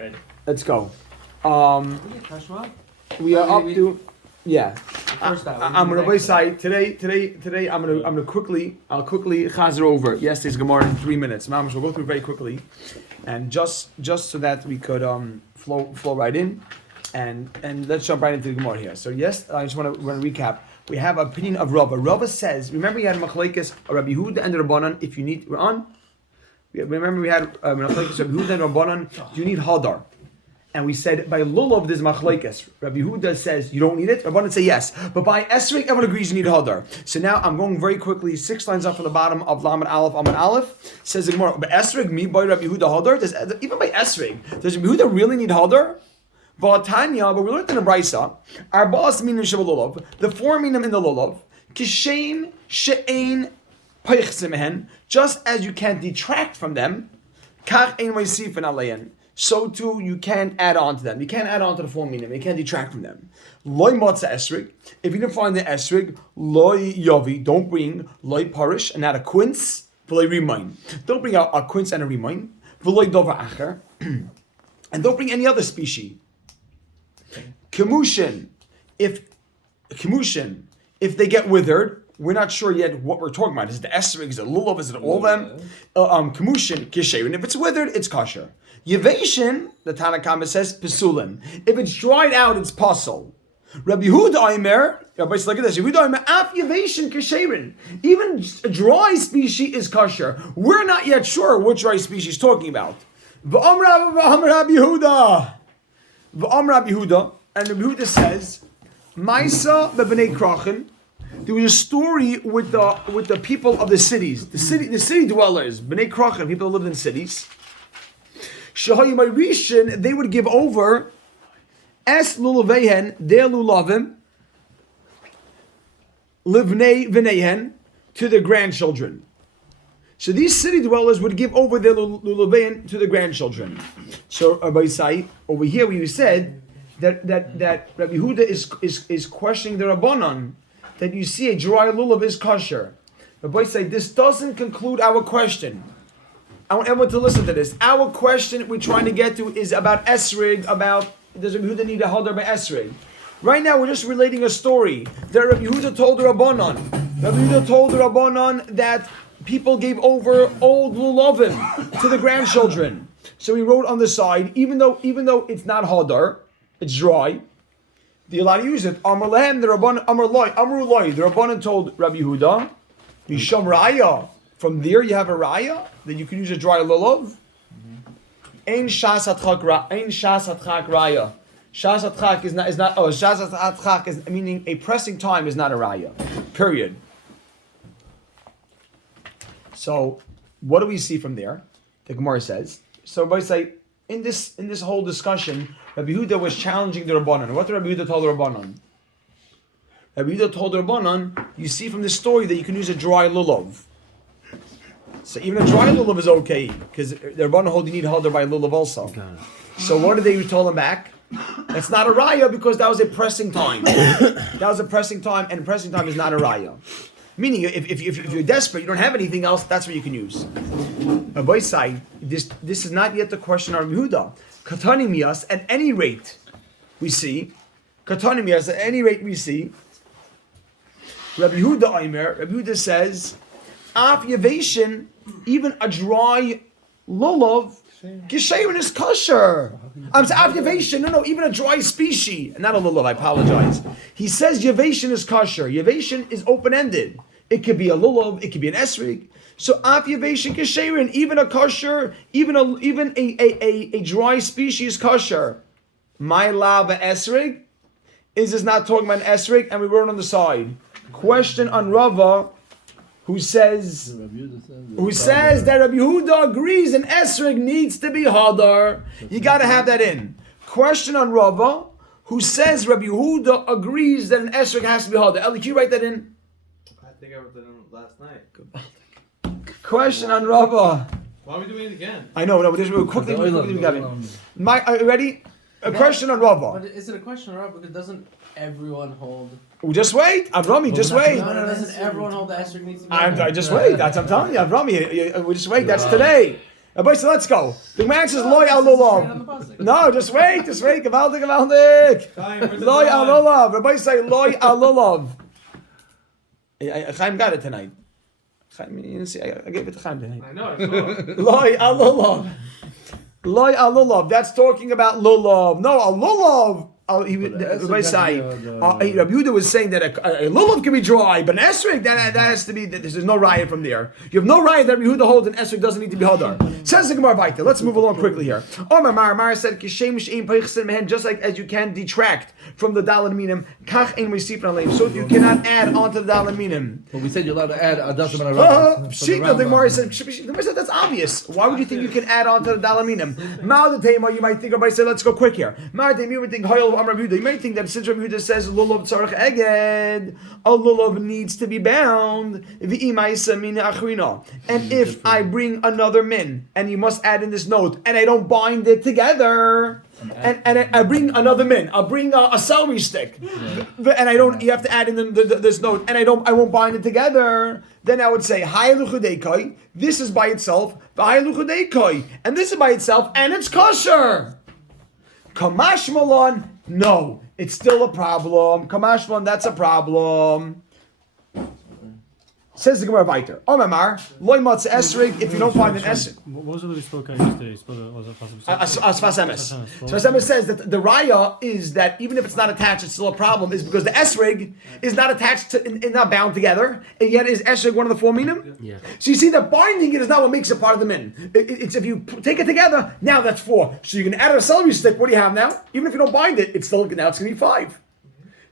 Right. Let's go. We are up to, yeah. I'm gonna say today. I'll quickly chazer over yesterday's Gemara in 3 minutes. Mamash, we'll go through very quickly, and just so that we could flow right in, and let's jump right into the Gemara here. So yes, I just want to recap. We have an opinion of Rava. Rava says, remember you had Machlekes, Rabbi Yehuda and Rabbanan. If you need, we're on. Remember we had Machlekes, Rabbi Yehuda and Rabbanan. Do you need Hadar? And we said by Lulav there's Machlekes. Rabbi Yehuda says you don't need it. Rabbanan say yes, but by Esrei everyone agrees you need Hadar. So now I'm going very quickly 6 lines up from the bottom of Lamed Aleph Amud Aleph. Says the Gemara, but Esrei me by Rabbi Yehuda Hadar. Even by Esrei, does Rabbi Yehuda really need Hadar? V'atanya, but we learned in the Brisa, our boss minim shevalulav, the 4 minim in the lulav, kishem she'ein peichzimehen, just as you can't detract from them, kach ein meisifin alein, so too you can't add on to them. You can't add on to the 4 minim. You can't detract from them. Loi matzah esrig. If you didn't find the esrig, loi yavi. Don't bring loi parish and add a quince. V'loi remain. Don't bring out a quince and a remain. V'loi dover acher. And don't bring any other species. Kemushin, if they get withered, we're not sure yet what we're talking about. Is it the esrig? Is it lulav? Is it all of them? Kemushin, kishay. And if it's withered, it's kosher. Yevashin, the Tanakhama says, pesulin. If it's dried out, it's pasul. Rabbi Yehuda Aimer, Rabbi, look at this. Rabbi Yehuda Aimer, af yevashin kisherin. Even a dry species is kosher. We're not yet sure what dry species he's talking about. V'am Rabbi Yehuda. V'am Rabbi Yehuda. And Rabbi Yehuda says, Maisa b'bnei Krachin. There was a story with the people of the cities, the city dwellers, b'nei Krachin, people who lived in cities. Shahayim Rishin, they would give over es lulavehen, their lulavim, livnei v'neihen, to their grandchildren. So these city dwellers would give over their lulavehen to the grandchildren. So Rabbi Isai, over here we said that Rabbi Yehuda is questioning the Rabbanon, that you see a dry lulav is kosher. Rabbi say this doesn't conclude our question. I want everyone to listen to this. Our question we're trying to get to is about esrig, about does Rabbi Yehuda need a hadar by esrig. Right now we're just relating a story that Rabbi Yehuda told the Rabbanon. Rabbi Yehuda told the Rabbanon that people gave over old lulavim to the grandchildren. So he wrote on the side, even though it's not hadar, it's dry, they're allowed to use it. Amar lehem, the Rabbanon, Amru loi, the Rabbanon told Rabbi Yehuda, Yisham raya. From there you have a raya that you can use a dry lulav. Ein shas hatchak raya. Shas hatchak is not. Shas hatchak is meaning a pressing time is not a raya. Period. So what do we see from there? The Gemara says. So everybody say in this whole discussion, Rabbi Yehuda was challenging the Rabbanon. What did Rabbi Yehuda tell the Rabbanon? Rabbi Yehuda told the Rabbanon, you see from this story that you can use a dry lulav. So even a dry lulav is okay, because the Rabbanon hold you need hadar by lulav also. So what did they tell him back? That's not a raya because that was a pressing time. That was a pressing time, and pressing time is not a raya. Meaning, if you're desperate, you don't have anything else, that's what you can use. By side, this is not yet the question of Yehuda. Katani mias, at any rate, we see. Rabbi Yehuda Aimer, Rabbi Yehuda says, af yevashin, even a dry lulav, gishayin is kosher. I'm saying af yevashin, no, even a dry species, not a lulav, I apologize. He says yevashin is kosher. Yevashin is open-ended. It could be a lulav, it could be an esrig. So af yevashin gishayin, even a kosher, even a dry species is kosher. My lava esrig, is this not talking about an esrig? And we wrote on the side. Question on Rava, who says that Rabbi Yehuda agrees an esrig needs to be hadar. You got to have that in. Question on Rava, who says Rabbi Yehuda agrees that an esrig has to be hadar. Eli, can you write that in? I think I wrote that in last night. Question on Rava. Why are we doing it again? I know, but just quickly. Are you ready? A question on Rava. But is it a question on Rava? Because doesn't everyone hold? Well, just wait, Avrami. Just wait. No, doesn't everyone hold the esrog needs to be? I just wait. That's what I'm telling you, Avrami. We just wait. That's today. Rabbi say, let's go. The Gemara says loy al lulav. No, just wait. Gavaldik. Loy al lulav. Rabbi say loy al lulav. Chaim got it tonight. Chaim, you see, I gave it to Chaim tonight. I know, I saw. Loy al lulav. Loy al lulav. That's talking about lulav. No, al lulav. Rabbi Yehuda was saying that a lulav can be dry, but an esrog that has to be. There's no riot from there. You have no riot that Rabbi Yehuda holds an esrog doesn't need to be hadar. Says the Gemara Vayta. Let's move along quickly here. Mar said just like as you can detract from the dalad minim, kach ein resipra aleim. So you cannot add onto the dalad minim. But we said you're allowed to add a dozen and a rambam. Pshita, the Gemara said that's obvious. Why would you think you can add onto the dalad minim? Ma'adatema, you might think. Everybody say, let's go quick here. Ma'adatema, you might think Hayol Amar Yehuda. You might think that since Rabbi Yehuda says lulav tzarich eged, a lulav needs to be bound. And if I bring another min, and you must add in this note, and I don't bind it together, and I bring another min, I'll bring a celery stick, and I don't. You have to add in this note, and I won't bind it together. Then I would say hayluchudekai. This is by itself, and this is by itself, and it's kosher. Kamash malon. No, it's still a problem. Kamashman, that's a problem. Says the Gemara Vayter. Omar, loy matz esrig. If you don't find an esrig, what was it that we spoke about yesterday? Asfas emes says that the raya is that even if it's not attached, it's still a problem. Is because the esrig is not attached to, and not bound together, and yet is esrig one of the four minim? Yeah. So you see that binding it is not what makes it part of the min. It's if you take it together, now that's four. So you can add a celery stick. What do you have now? Even if you don't bind it, it's still now it's going to be five.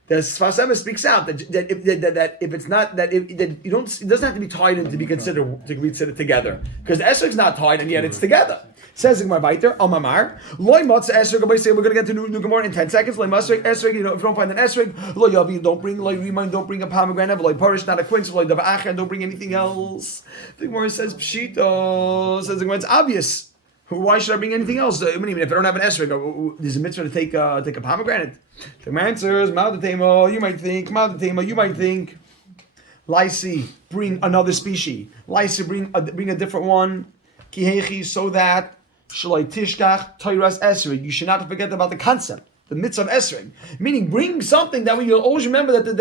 The Sfas Emes speaks out that if it's not that you don't, it doesn't have to be tied in to be considered together because the esrog is not tied and yet it's together. Says the Gemara Vayter, Amamar, loy matz esrog. We're going to get to new Gemara in 10 seconds. Loy matz esrog. You know, if you don't find an esrog, loy yavi, don't bring loy remind, don't bring a pomegranate. Loy parish, not a quince. Loy davacha, don't bring anything else. The Gemara says pshito. Says the Gemara, it's obvious. Why should I bring anything else? I mean, if I don't have an esrog, there's a mitzvah to take a pomegranate. The answers, Ma'adatema, you might think, Lysi, bring another species. Lysi, bring a different one. Kihechi, so that, Shalai Tishkach, Tairas Esrig. You should not forget about the concept, the mitzvah of Esrig. Meaning, bring something that you'll always remember that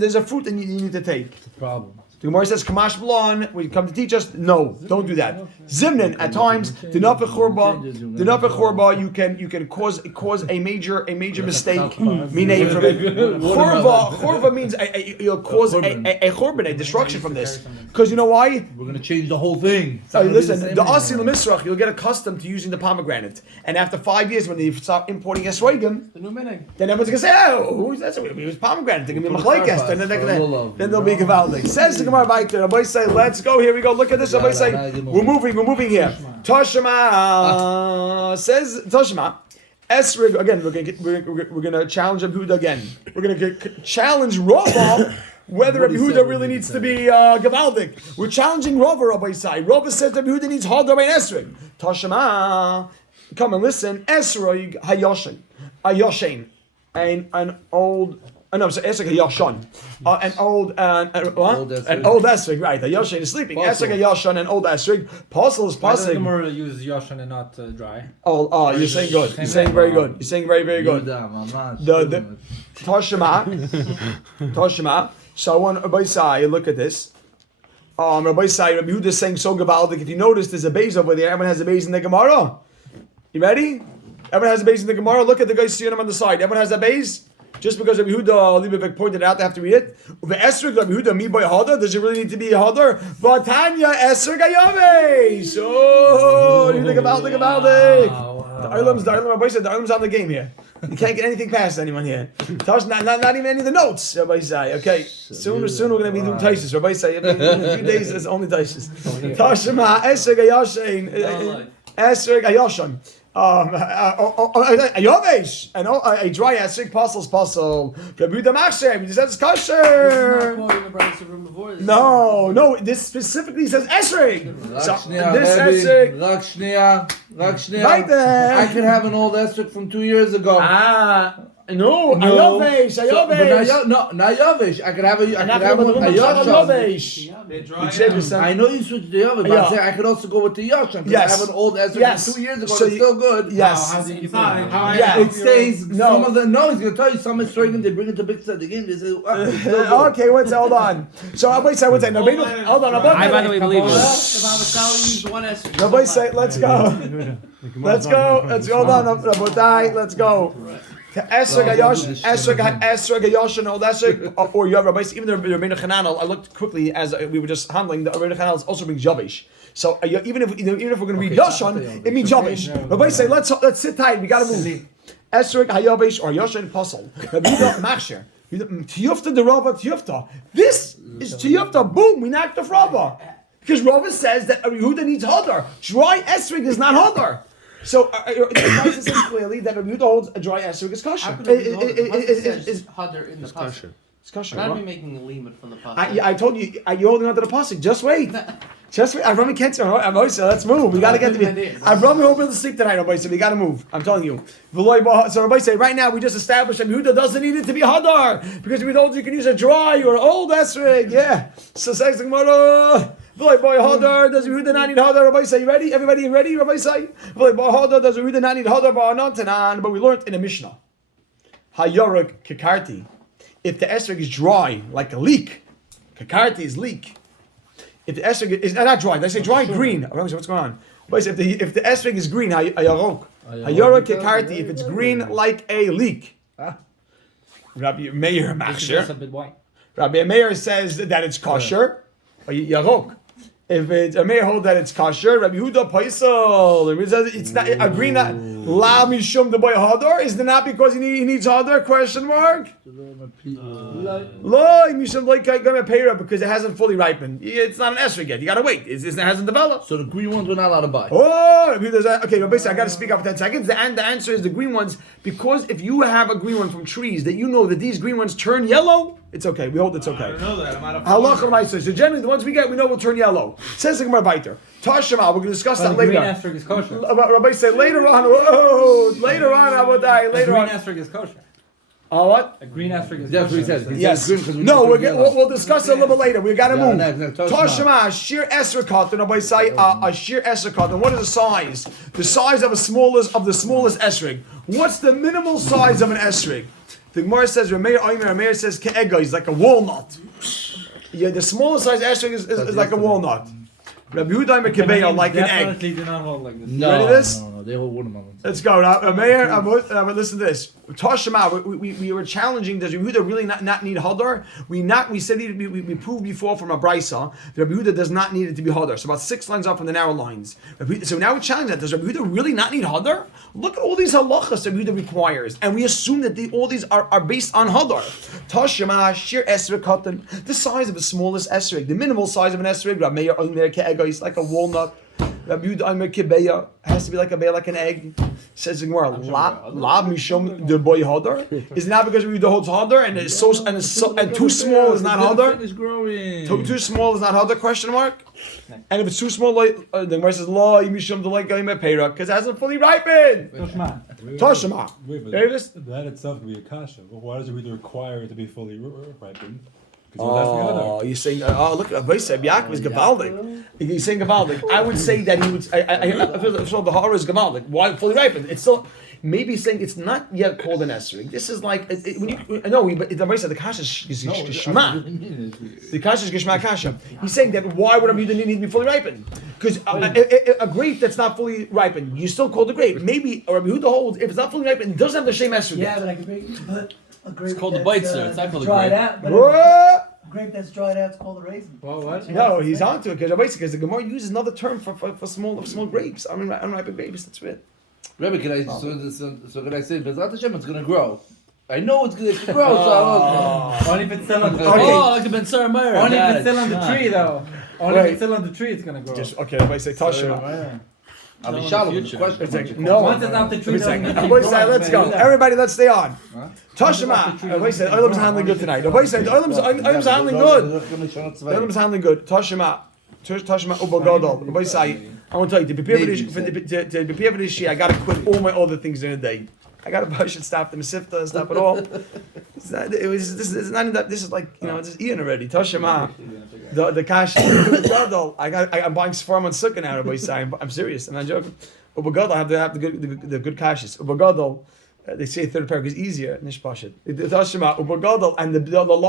there's a fruit that you need to take. It's a problem. The Gemara says, Kamash B'lan, when you come to teach us, no, don't do that. Zimnin, at times, Dinaf Chorba, you can cause a major mistake. Meaning from it. Chorba means you'll cause a chorban, a destruction from this. Because you know why? We're going to change the whole thing. Listen, the Asil Misrach, you'll get accustomed to using the pomegranate. And after 5 years, when they start importing esrogim, the new meaning, then everyone's going to say, oh, who's that? We use pomegranate. They're going to be machlekes. Then they'll be gavaldik. Says the Gemara Vayter. Rabbi say, let's go. Here we go. Look at this. Rabbi say, we're moving here. Toshima says Toshima. Esrig again. We're gonna challenge Rabbi Yehuda again. We're gonna challenge Rava whether Rabbi Yehuda really needs to be gavaldik. We're challenging Rava. Rabbi say. Rava says Rabbi Yehuda needs hadar by Esrig. Toshima, come and listen. Esrig hayoshin, an old. No, so Esrog Yashan, an old Esrog, right? The Yashan is sleeping. Esrog Yashan, an old Esrog. Apostle is passing. Why does the use Yashan and not dry? Oh, you're saying good. You're saying very good. You're saying very, very good. The Toshima. So I want Rabbi Sai, look at this. Rabbi Sai, Rabbi Yehuda is saying so gavaldik. If you notice, there's a base over there. Everyone has a base in the Gemara. You ready? Everyone has a base in the Gemara. Look at the guys seeing them on the side. Everyone has a base. Just because Rabbi Yehuda Libevek pointed out, they have to read it. The Esrog Rabbi Yehuda mi by hadar. Does it really need to be a hadar? But Tanya Esrog Ayame. So you think about it. The Ilam's Rabbi said the Ilam's on the game here. You can't get anything past anyone here. Not even any of the notes. Rabbi say, okay. Soon we're going to be doing Taisus. Rabbi say, in a few days it's only Taisus. Tashma Esrog Ayashin. Esrog Ayashin. Yovesh and a dry esrog puzzles. Rabbi Yehuda Machsher, he says it's kosher. No, this specifically says esrog. So this esrog. Right there. I can have an old esrog from 2 years ago. No, Ayovesh. Not Yavish. I could have a Yoshan. They dry I know you switched to Yavish, but I'm saying I could also go with the Yoshan. Yes. I have an old Ezra from 2 years ago. So it's still good. Yes. It's not. It stays. Some of the he's gonna tell you some is striking. They bring it to big set again. They say, okay, hold on. So I say, hold on. I, by the way, believe you. Nobody say, let's go. Let's go. Hold on, Rabotai. Let's go. Esrog Ayosh and old Esrog, or you have Rabbi, even the Rabbeinu Chananel. I looked quickly as we were just handling. The Rabbeinu Chananel also means Javish. So even if we're going to read Yoshan, it means Javish. Rabbi say, let's sit tight. We got to move. Esrog Hayavish or Yoshan Puzzle. Rabbi Machsher. Tiyufta the Rava Tiyufta. This is Tiyufta. Boom. We knocked off Rava because Rava says that Yehuda needs Hadar. Dry Esrog is not Hadar. So the price says clearly that Rabbi Yehuda holds a dry esrog is kosher. Is Hadar in the pasuk? It's kosher. Not be making a limit from the pasuk. I told you, you're holding on to the pasuk. Just wait. Avrami can't say, let's move. We got to get to me. Avrami won't be able to sleep tonight, Rabbi. So we got to move. I'm telling you. So Rabbi say, right now we just established that Yehuda doesn't need it to be Hadar because we told you can use a dry or old esrog. Yeah. So says the Gemara. Boy, Hadar, does Yehuda not need Hadar? Rabbi say, you ready? Everybody ready? Rabbi say, boy, Hadar, does Yehuda not need Hadar? But we learned in a Mishnah, Hayoruk Kekarti, if the esrog is dry, like a leek, Kekarti is leek. If the esrog is not dry, they say dry green. Rabbi say, what's going on? Rabbi say, if the esrog is green, Hayoruk Kekarti, if it's green like a leek. Rabbi Meir Machsher. Rabbi Meir says that it's kosher. Yarok. If it's a may hold that it's kosher, Rabbi Yehuda Paisal. It says it's not a green. La mishum the boy hadar. Is it not because he needs hadar? Question mark. Lo mishum like gonna pay because it hasn't fully ripened. It's not an esrog yet. You gotta wait. It hasn't developed. So the green ones we're not allowed to buy. Oh, okay. Basically, I got to speak up for 10 seconds. The answer is the green ones because if you have a green one from trees that you know that these green ones turn yellow. It's okay. We hold it's okay. I don't know that. I'm out of Halacha. So generally, the ones we get, we know will turn yellow. Says the Gemara Biter. Tashema. We're going to discuss that later. Green esrog is kosher. Rabbi say later on. Whoa, later on, I will die. Later on. A green esrog is kosher. What? A green esrog is That's kosher. what he says. Yes. No, we'll discuss it a little bit later. We got to move. Tashema. Tashema. Shir esrog cotton. Rabbi say a shir esrog cotton. What is the size? The size of the smallest esrog. What's the minimal size of an esrog? The Gemara says, Rameir says, Ke'ega is like a walnut. Yeah, the smallest size esrog is like a walnut. Rabbi Yehuda Kebeya like an egg. Definitely do not hold like this. No, ready this? No, they hold watermelons. Let's go. Now, Rameir, listen to this. Tashema, we were challenging, does Rabbi Yehuda really not need Hadar? We said we proved before from a Brisa that Rabbi Yehuda does not need it to be Hadar. So about 6 lines up from the narrow lines. So now we challenge that. Does Rabbi Yehuda really not need Hadar? Look at all these halachas Rabbi Yehuda requires. And we assume that all these are based on Hadar. Tashema, Shir Esrog Katan, the size of the smallest Esrog, the minimal size of an Esrog, Rameir Omer Ke'ega is like a walnut. Rabbi Yehuda Omer Kebeya has to be like an egg. Says the Gemara, La Mishum the boy Hadar. Is it not because Rabbi Yehuda holds Hadar and too small is not Hadar? Too small is not Hadar? Question mark. And if it's too small, the Gemara says La Mishum the like Pera because it hasn't fully ripened. Toshma. That itself could be a kasha. But why does it really require it to be fully ripened? Oh, you're saying, look, Yaakov is Gavaldik. He's saying Gavaldik. I would say that he would, I feel the horror is Gavaldik. Why fully ripened? It's still, maybe he's saying it's not yet called an esrog. This is like, but the Rabbi said the kasha is Geshma. The kasha is Geshma kasha. He's saying that why would Rabbi Yehuda need to be fully ripened? Because a grape that's not fully ripened, you still call the grape. Maybe Rabbi Yehuda holds, if it's not fully ripened, it doesn't have the same esrog. Yeah, but I can make It's called the bite, sir. It's not called a dried grape. out. But a grape that's dried out is called a raisin. What? No, he's onto it because the Gemara uses another term for small grapes. I mean, unripe grapes. That's it. Rebbe, can I say, Bezrat Hashem, it's going to grow. I know it's going to grow, so Only if it's still on the tree. Oh, like a Ben Sarah Meyer. Only if it's still on the tree, though. Only if it's still on the tree, it's gonna grow. Okay, everybody say Tashima. I'll be shallow. Question. No. Once it's off the tree, Everybody say, let's go. Everybody, let's stay on. Tashima. Everybody say, Olam's handling good tonight. Everybody say, Olam's handling good. Olam's handling good. Tashima. Tashima Ubagadol. Everybody say, I want to tell you, to prepare for this, I got to quit all my other things in a day. I should stop the Masechta, stop it all. This is not enough. This is like, it's just eating already. Tashema. The cash. I'm buying Sfarim on Sukkah now, everybody's saying. I'm serious. I'm not joking. Ubagadol, I have the good cashes. Ubagadol, they say third paragraph is easier. Nishpashit. Tashema. Ubagadol, and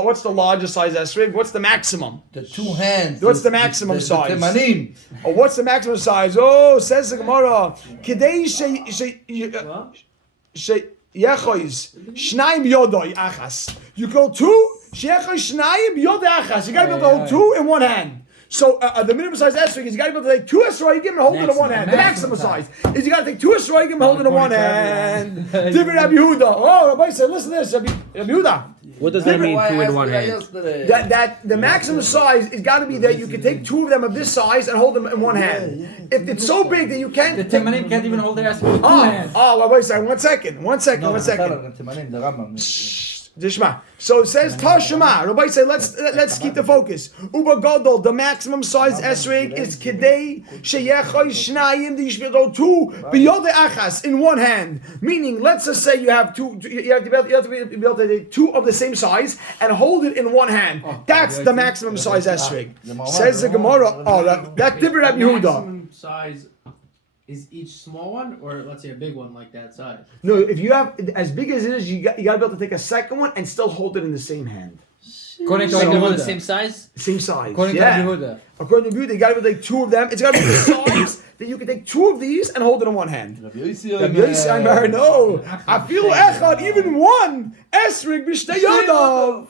what's the largest size esrog? What's the maximum? The two hands. What's the maximum size? The temanim. What's the maximum size? Oh, says the Gemara. Kidei Yechois Shnaim Yodoi Achas. You go two. Shechois Shnaim Yodoi Achas. You got to be able to hold two in one hand. So the minimum size esrog is you got to be able to take two esrogim and hold it in one hand. The maximum size is you got to take two esrogim and hold it in one hand. Different Rabbi Yehuda. Oh, Rabbi said, listen to this, Rabbi Yehuda. What does that mean, two in one hand? That the maximum size is got to be that you can take two of them of this size and hold them in one hand. If it's so big that you can't, the Temanim can't even hold their ass with two hands. Wait a second. One second. Dishma. So it says Tashema. Rabbi say let's keep the focus. Uba Gadol, the maximum size esrog is Kidei Sheyechoy Shnayim. You should go two biyode achas in one hand. Meaning, let's just say you have two. You have to be able to take two of the same size and hold it in one hand. That's the maximum size esrog. Says the Gemara. That different Rabbi Yehuda. Maximum size is each small one, or let's say a big one like that size? No, if you have as big as it is, you got to be able to take a second one and still hold it in the same hand. According to Like the one the Yehuda. same size? Same size. According to Yehuda. According to Yehuda, you got to be able to take two of them. It's got to be the size that you can take two of these and hold it in one hand. No, I feel echad, even one esrog b'shtei yodav.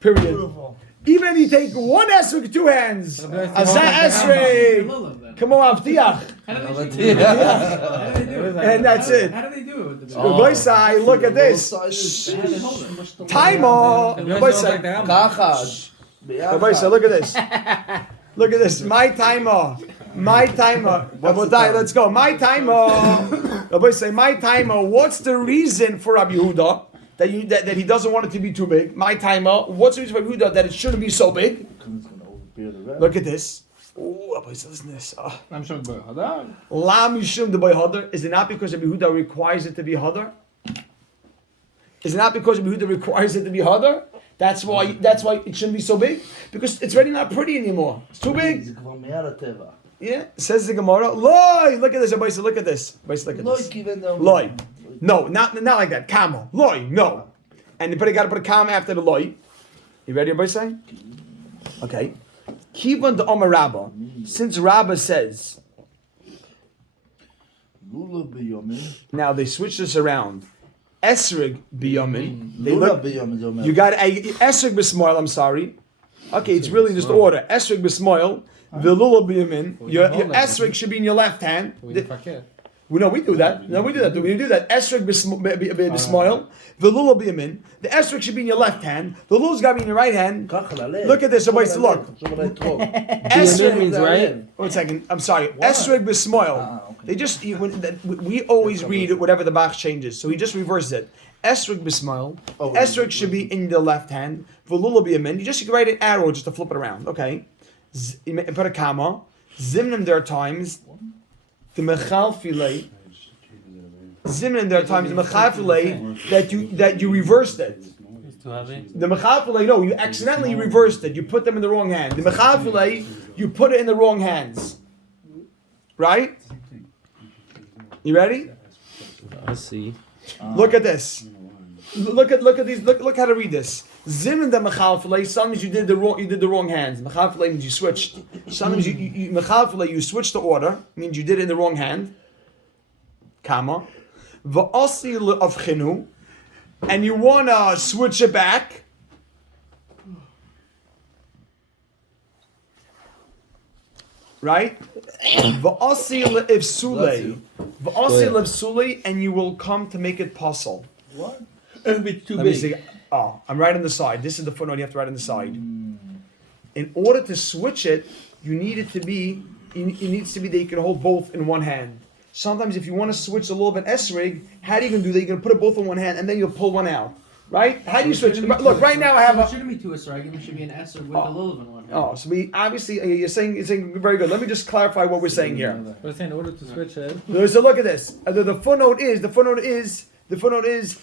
Period. Beautiful. Even if you take one esrog with two hands, esrog. Come on, Avtiach. And that's it. How do they do it? Look at this. Timer. Look at this. Look at this. My timer. Let's go. My timer. What's the reason for Rabbi Yehuda that he doesn't want it to be too big? My timer. What's the reason for Rabbi Yehuda that it shouldn't be so big? Look at this. Oh, listen to this. I'm sure Hadar. Lam Yishum the boy Hadar. Is it not because Rabbi Yehuda requires it to be Hadar? Is it not because Rabbi Yehuda requires it to be Hadar? That's why it shouldn't be so big? Because it's already not pretty anymore. It's too big. Yeah. Says the Gemara. Loi. Look at this. Everybody say, look at this. Everybody look at this. Loi. No, not like that. Kamo. Loi. No. And you got to put a comma after the loi. You ready? Everybody say? Okay. Kivan the Omer Rabbah, since Rabbah says, now they switch this around. Esrig biyamin. You got esrig b'smoil. I'm sorry. Okay, it's really just order. Esrig b'smoil. The lula biyamin. Your esrig should be in your left hand. No, we do that. We do that. Esrig b'smoil. The lula biyamin. The esrig should be in your left hand. The lula's got to be in your right hand. Look at this. Everybody, look. Esrig means right. 1 second. I'm sorry. Esrig b'smoil. They just we always read whatever the Bach changes, so he just reverses it. Esrig b'smoil. Esrig should be in the left hand. The lula biyamin. You just write an arrow just to flip it around. Okay. Put a comma. Zimnim there are times. The mechal filei, zimnin there are times the mechal filei that you reversed it. The mechal filei, no, you accidentally reversed it. You put them in the wrong hand. The mechal filei, you put it in the wrong hands. Right? You ready? I see. Look at this. Look at these. Look how to read this. Zimnin the mechal filei. Sometimes you did the wrong hands. Mechal filei means you switched. Sometimes mechal filei you switched the order. Means you did it in the wrong hand. Comma. V'asi le'avchinu, and you wanna switch it back. Right? V'asi le'ivsulei, and you will come to make it puzzle. What? It'll be too Let big. me see. I'm right on the side. This is the footnote you have to write on the side. In order to switch it, it needs to be that you can hold both in one hand. Sometimes if you want to switch a little bit esrig, how are you going to do that? You're going to put it both in one hand and then you'll pull one out. Right? How do you switch? Look, right now I have it shouldn't be two esrogim, it should be an esrog with the lulav in one. So we obviously you're saying very good. Let me just clarify what we're saying here. We're saying in order to switch it. So look at this. The footnote is The footnote is,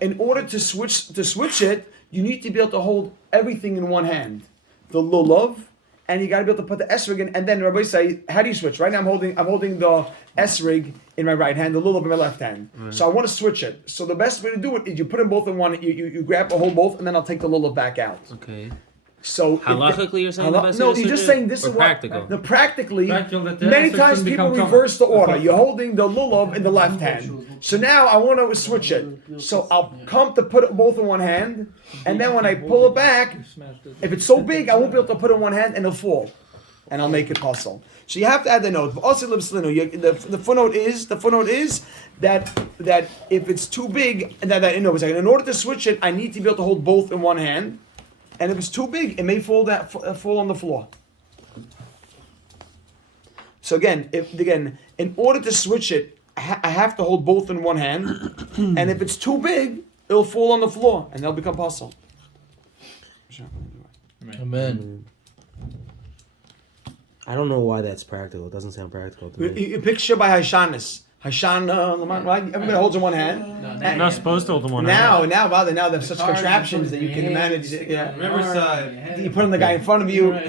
in order to switch it, you need to be able to hold everything in one hand. The lulav, and you got to be able to put the esrig in. And then Rabbi say, how do you switch? Right now I'm holding the esrig in my right hand, the lulav in my left hand. Right. So I want to switch it. So the best way to do it is you put them both in one. You grab hold both, and then I'll take the lulav back out. Okay. So Halachically, you're saying the best no, way to you're switch just it? saying this Or is practical? what. No, practically. Practical that the Many esrog times can people become reverse the order. common. You're holding the lulav in the left hand. So now I want to switch it. So I'll come to put it both in one hand, and then when I pull it back, if it's so big, I won't be able to put it in one hand, and it'll fall, and I'll make it puzzle. So you have to add the note. The footnote is that if it's too big, in order to switch it, I need to be able to hold both in one hand, and if it's too big, it may fall on the floor. So again, in order to switch it, I have to hold both in one hand, and if it's too big, it'll fall on the floor, and they'll become puzzle. Amen. I don't know why that's practical. It doesn't sound practical to me. You picture by Hashanis. Right? Everybody holds in one hand. You're not supposed to hold them one Now they have such contraptions that you can manage. Yeah. Riverside. You put on the guy in front of you.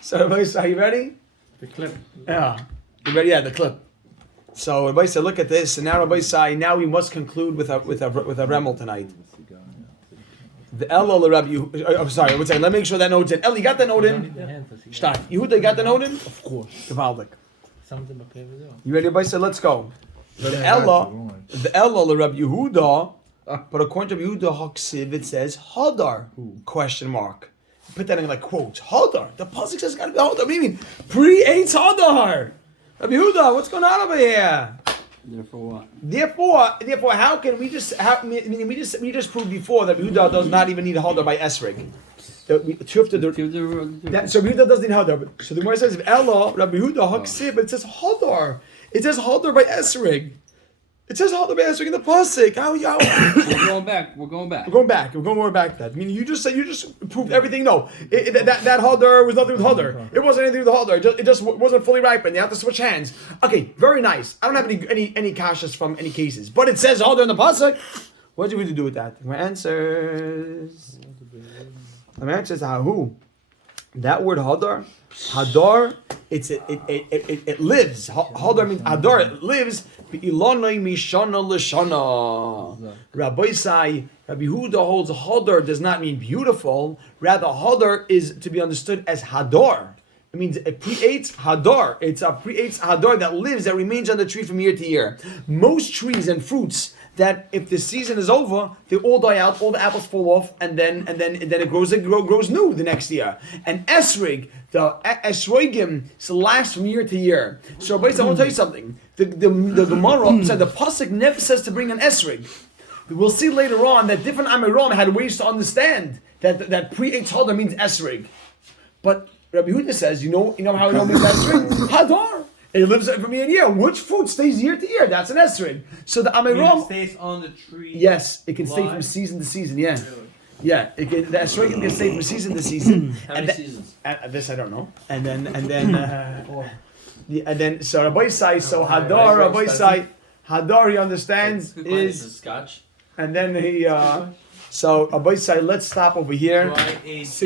So everybody, are you ready? The clip. Yeah. You ready? Yeah, the clip. So everybody said, look at this, and now everybody say, now we must conclude with a remel tonight. The El Rabbi. I'm sorry. I would say, let me make sure that note's in. El, you got that note in? Start. Yehuda, you got the note in? Of course. Gewaldig. You ready? Everybody said, let's go. The Ella Rabbi Yehuda, but according to Rabbi Yehuda Haksiv, it says Hadar? Question mark. Put that in like quotes. Hadar. The pasuk says it's got to be Hadar. What do you mean? Pre-8 Hadar. Rabbi Yehuda, what's going on over here? Therefore what? Therefore, how can we just? We just proved before that Yehuda does not even need a Hadar by esrig. So Yehuda doesn't need Hadar. So the Gemara says, Ella, Rabbi Yehuda Haksiv, it says Hadar. It says Hadar by esrig. It says Hadar by esrig in the pasuk. How? We're going back. We're going back. We're going more back to that. I mean, you just proved everything. No, that Hadar was nothing with Hadar. It wasn't anything with Hadar. It just wasn't fully ripened. You have to switch hands. Okay, very nice. I don't have any kashas from any cases, but it says Hadar in the pasuk. What do we do with that? My answers. My answer is who? That word Hadar, it lives. Hadar means Hadar. It lives. Ilonai mishana l'shana. Rabbi Yehuda holds Hadar does not mean beautiful. Rather, Hadar is to be understood as Hadar. It means it pre-8 Hadar. It's a pre-8 Hadar that lives, that remains on the tree from year to year. Most trees and fruits that if the season is over, they all die out, all the apples fall off, and then it grows new the next year. And esrig, the esrogim, lasts from year to year. So, I want to tell you something. The Gemara said the pasuk never says to bring an esrig. We'll see later on that different Amiram had ways to understand that pre-8 Hadar means esrig. But Rabbi Yehuda says, you know how we know means esrig? Hadar. It lives from year to year. Which fruit stays year to year? That's an esrig. So the Amiram stays on the tree. Yes, it can stay from season to season. Yeah, Really? yeah. The esrig can stay from season to season. How many seasons? This I don't know. And then so Rabbi Sai, so Hadar, Rabbi Sai, Hadar he understands is Scotch. and then he so Rabbi Sai, let's stop over here. 6